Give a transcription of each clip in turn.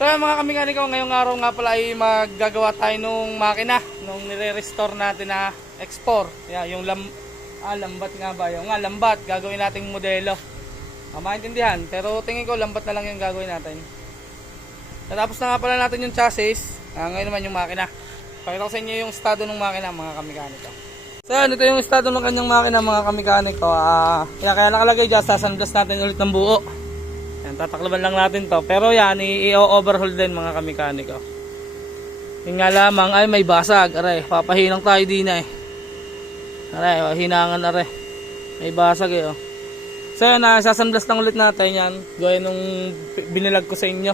So mga kamikaniko, ngayong araw nga pala ay maggagawa tayo nung makina nung nire-restore natin na X4. Yung lambat nga ba? Yung nga lambat, gagawin nating modelo. Maintindihan, pero tingin ko lambat na lang yung gagawin natin. Natapos na nga pala natin yung chassis. Ngayon naman yung makina. Pakita ko sa inyo yung estado ng makina mga kamikaniko. So ito yung estado ng kanyang makina mga kamikaniko. Kaya nakalagay dyan, sasanblas natin ulit ng buo. Yan, tataklaban lang natin to. Pero yan, i-overhaul din mga kamikaniko. Yung nga lamang ay may basag. Aray, papahinang tayo din eh. Aray, hinangan aray. May basag eh oh. So yan, sasanblas lang ulit natin yan. Gawin nung binilag ko sa inyo.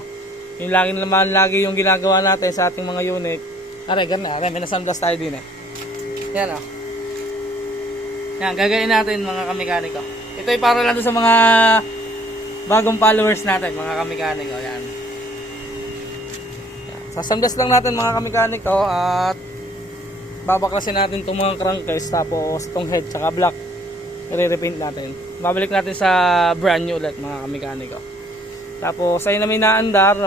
Yung lagi naman lagi yung ginagawa natin sa ating mga unit. Aray, gana, aray, may nasanblas tayo din eh. Yan oh. Yan, gagawin natin mga kamikaniko. Ito ay para lang sa mga bagong followers natin mga kamikaniko. Yan. Sasanblas lang natin mga kamikaniko at babaklasin natin itong mga crankcase tapos itong head tsaka block i-repaint natin. Babalik natin sa brand new ulit mga kamikaniko. Tapos ayun na may naandar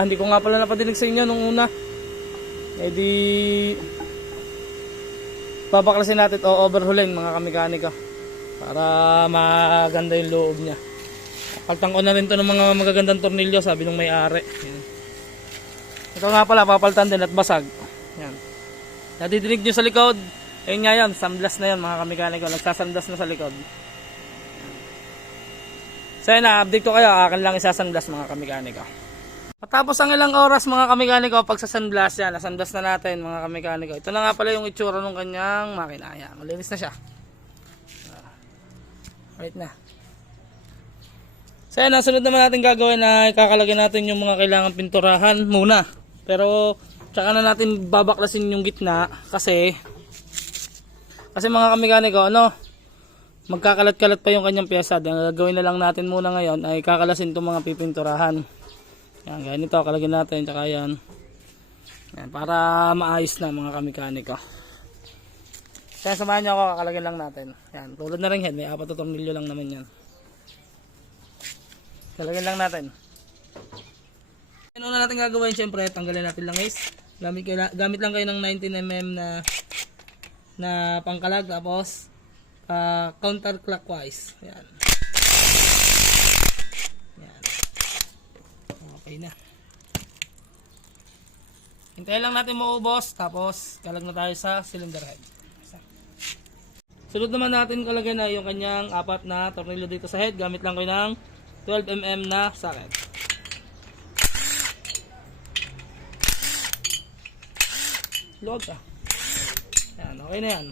hindi ko nga pala napadinig sa inyo nung una. Eh di babaklasin natin o overhaulin mga kamikaniko para maganda yung loob niya. Paltang ko na rin to ng mga magagandang tornilyo, sabi nung may-ari. Ito nga pala, papaltan din at basag. Yan. Nadidinig nyo sa likod. Ayun nga yan, samblas na yan mga kamikaniko. Nagsasamblas na sa likod. So yun na, update ko kayo. Akin lang isasamblas mga kamikaniko. Matapos ang ilang oras mga kamikaniko, pagsasamblas yan, nasamblas na natin mga kamikaniko. Ito na nga pala yung itsura ng kanyang makina. Yan, malinis na siya. Wait na. So yan, nasunod naman natin gagawin na ikakalagay natin yung mga kailangan pinturahan muna. Pero tsaka na natin babaklasin yung gitna kasi mga kamikaniko, magkakalat-kalat pa yung kanyang piyasa. Ang gagawin na lang natin muna ngayon ay kakalasin itong mga pipinturahan. Yan, ganito kalagyan natin tsaka yan. Yan, para maayos na mga kamikaniko. Kaya samahan nyo ako, kakalagyan lang natin. Yan, tulad na rin yan, may 4 tornilyo lang naman yan. Talagyan lang natin. Ano na natin gagawin, syempre tanggalin natin langis. Gamit lang kayo ng 19mm na pangkalag, tapos counterclockwise. Yan. Yan. Okay na. Hintayin lang natin maubos, tapos kalag na tayo sa cylinder head. Sunod naman natin kalagyan na yung kanyang 4 na tornilyo dito sa head. Gamit lang kayo ng 12mm na socket. Luwag ka. Yan, okay na yan.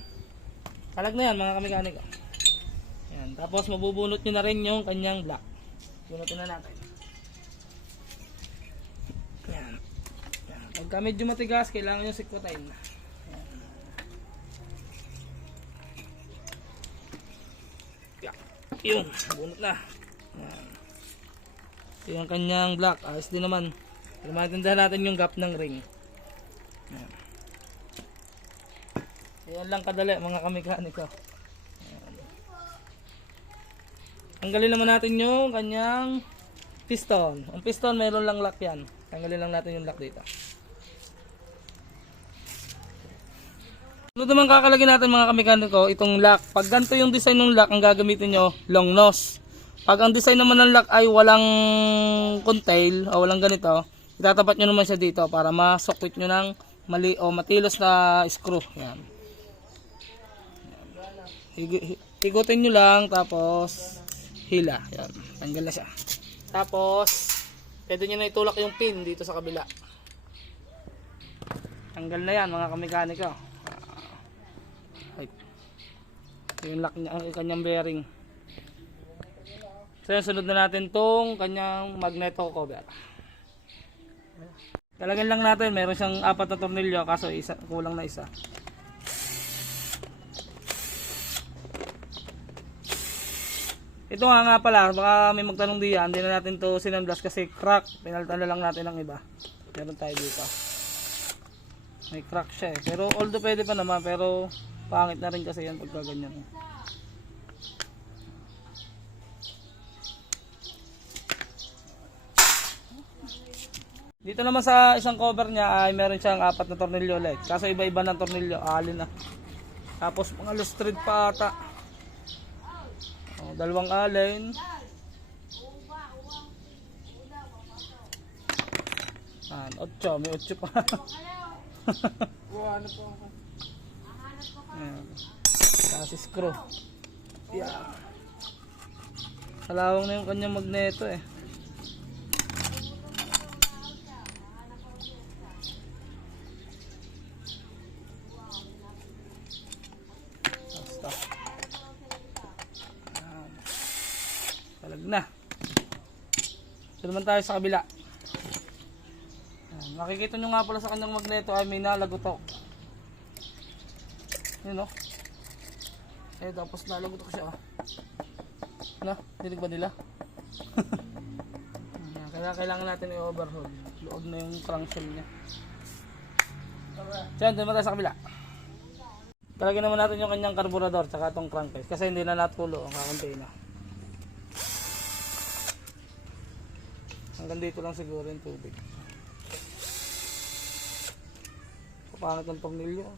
Kalag na yan mga kamikaniko. Yan, tapos mabubunot nyo na rin yung kanyang block. Bunutin na natin. Yan. Yan. Pagka medyo matigas, kailangan nyo sikwatain. Yan. Yun, bunot na. Yan. Ito yung kanyang block. Ayos din naman. Pero maintindihan natin yung gap ng ring. Yan. Ayan lang kadali mga kamikaniko. Tanggalin naman natin yung kanyang piston. Ang piston mayroon lang lock yan. Tanggalin lang natin yung lock dito. Sunod naman kakalagin natin mga kamikaniko itong lock. Pag ganito yung design ng lock, ang gagamitin nyo long nose. Pag ang design naman ng lock ay walang contail o walang ganito, itatapat nyo naman siya dito para masukwit nyo ng mali o matilos na screw. Yan. Higutin nyo lang, tapos hila. Yan. Tanggal na siya. Tapos pwede nyo na itulak yung pin dito sa kabila. Tanggal na yan mga kamikaniko. Yung lock niya, ang kanyang bearing. So yan, sunod na natin tong kanyang magneto cover. Talagyan lang natin, meron siyang 4 na tornilyo kaso kulang na isa. Ito nga pala, baka may magtanong diyan, hindi na natin to sinamblas kasi crack. Pinalitan na lang natin ng iba. Meron tayo dito. May crack siya eh. Pero although pwede pa naman, pero pangit na rin kasi yan pagka ganyan. Dito naman sa isang cover niya ay meron siyang 4 na tornilyo ulit. Kaso iba-iba ng tornilyo, alin na. Tapos mga lustred pa ata. Oh, 2 alin. Ah, 8, may 8 pa. Ano po? Ayan. Kasi screw. Yeah. Kalawang na yung kanyang magneto eh. Basta. Ayan. Talag na. Ito naman tayo sa kabila. Ayan. Makikita nyo nga pala sa kanyang magneto ay may nalagotok. Yun o. Eh tapos nalagotok siya oh. Ano? Dinig ba nila? Kaya kailangan natin i-overhaul. Luog na yung crankshell niya. Diyan, doon tayo sa kabila. Talagyan naman natin yung kanyang karburador tsaka itong crankcase kasi hindi na natulo ang kakunti na. Hanggang dito lang siguro yung tubig. Kapangit ng tornilyo.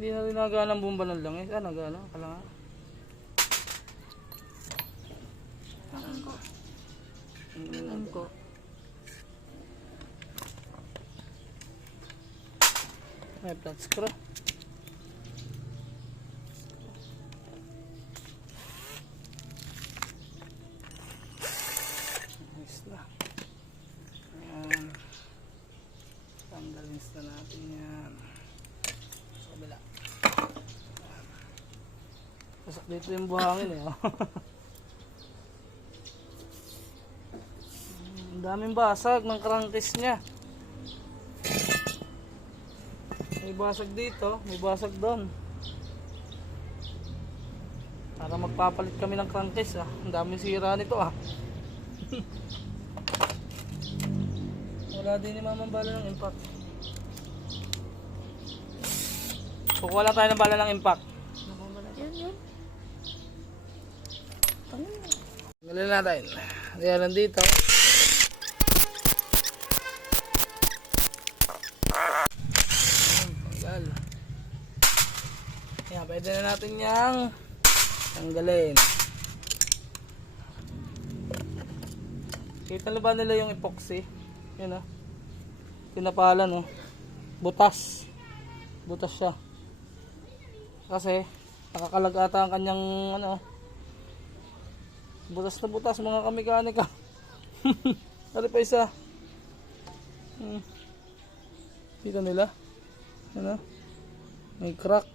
Hindi na rin nagana ang bumba ng langis. Ah, nagana. Kala nga. Ang ko. May flat screw. Ayos na. Ayan. Tanggalin na natin yan. Sa kabila. Pasak dito yung buhangin eh. Ang daming basag ng crankcase niya. May basag dito, may basag doon. Para magpapalit kami ng crankcase ah. Ang daming sira nito ah. Wala din ni mamang bala ng impact. Kukuha lang tayo ng bala ng impact. Yun. Tanggalin natin. Ayan nandito. Tanggal. Ayan, pwede na natin yang tanggalin. Kita na ba nila yung epoxy? Yun o. Pinapalan o. Butas. Butas siya. Kasi nakakalag ata ang kanyang ano. Butas na butas mga kamekanika. Dali pa isa. Kita nila. Ano? May crack.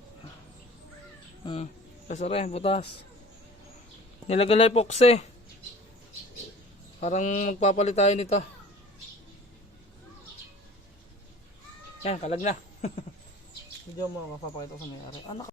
Kasi rin butas. Nilagay na epoxy. Parang magpapalit tayo nito. Yan, kalag na. Video mo, mapapakita ko sa may-ari. Anak.